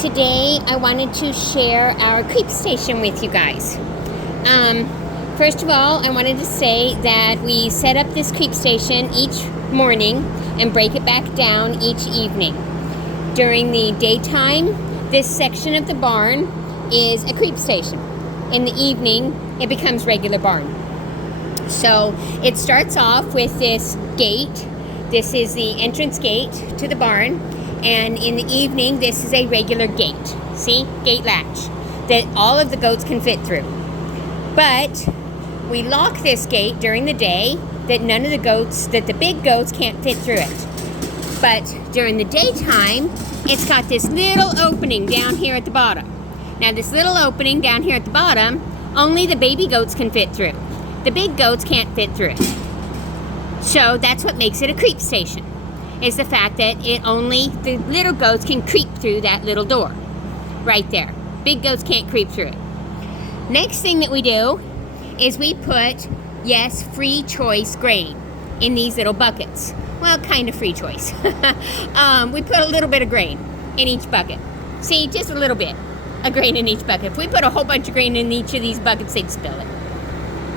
Today I wanted to share our creep station with you guys. First of all, I wanted to say that we set up this creep station each morning and break it back down each evening. During the daytime, this section of the barn is a creep station. In the evening, it becomes regular barn. So it starts off with this gate. This is the entrance gate to the barn. And in the evening, this is a regular gate. See? Gate latch that all of the goats can fit through. But we lock this gate during the day that the big goats can't fit through it. But during the daytime, it's got this little opening down here at the bottom. Now this little opening down here at the bottom, only the baby goats can fit through. The big goats can't fit through it. So that's what makes it a creep station, is the fact that only the little goats can creep through that little door right there. Big goats can't creep through it. Next thing that we do is we put, yes, free choice grain in these little buckets. Well, kind of free choice. We put a little bit of grain in each bucket. See, just a little bit of grain in each bucket. If we put a whole bunch of grain in each of these buckets, they'd spill it.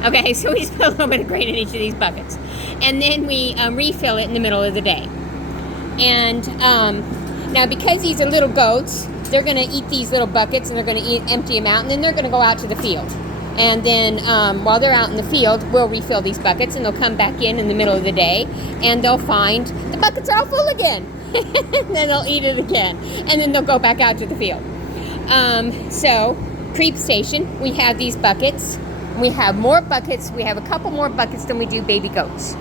Okay, so we just put a little bit of grain in each of these buckets. And then we refill it in the middle of the day. And now because these are little goats, they're going to eat these little buckets and they're going to empty them out, and then they're going to go out to the field. And then while they're out in the field, we'll refill these buckets, and they'll come back in the middle of the day, and they'll find the buckets are all full again. And then they'll eat it again, and then they'll go back out to the field. So creep station, we have these buckets. We have more buckets. We have a couple more buckets than we do baby goats.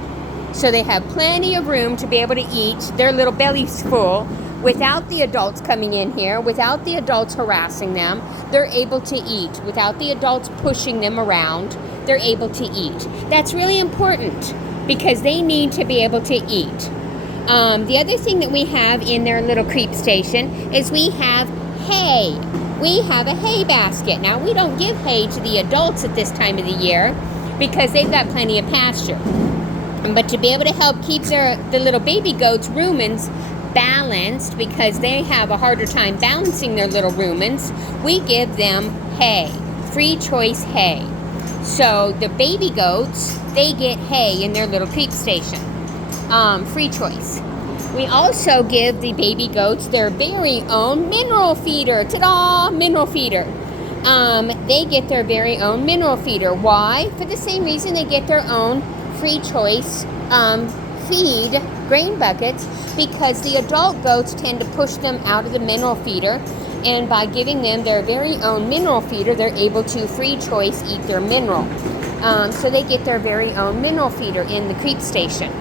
So they have plenty of room to be able to eat their little bellies full without the adults coming in here, without the adults harassing them. They're able to eat. Without the adults pushing them around, they're able to eat. That's really important because they need to be able to eat. The other thing that we have in their little creep station is we have hay. We have a hay basket. Now, we don't give hay to the adults at this time of the year because they've got plenty of pasture. But to be able to help keep the little baby goats' rumens balanced, because they have a harder time balancing their little rumens, we give them hay, free choice hay. So the baby goats, they get hay in their little creep station, free choice. We also give the baby goats their very own mineral feeder. Ta-da! Mineral feeder. They get their very own mineral feeder. Why? For the same reason they get their own free choice feed grain buckets, because the adult goats tend to push them out of the mineral feeder, and by giving them their very own mineral feeder, they're able to free choice eat their mineral. So they get their very own mineral feeder in the creep station.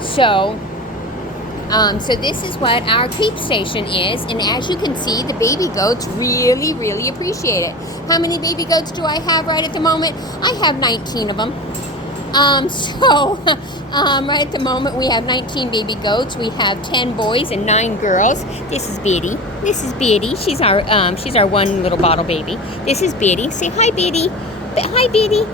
So this is what our creep station is, and as you can see, the baby goats really, really appreciate it. How many baby goats do I have right at the moment? I have 19 of them. Right at the moment we have 19 baby goats. We have 10 boys and 9 girls. This is Biddy. This is Biddy. She's our one little bottle baby. This is Biddy. Say hi, Biddy. Hi, Biddy.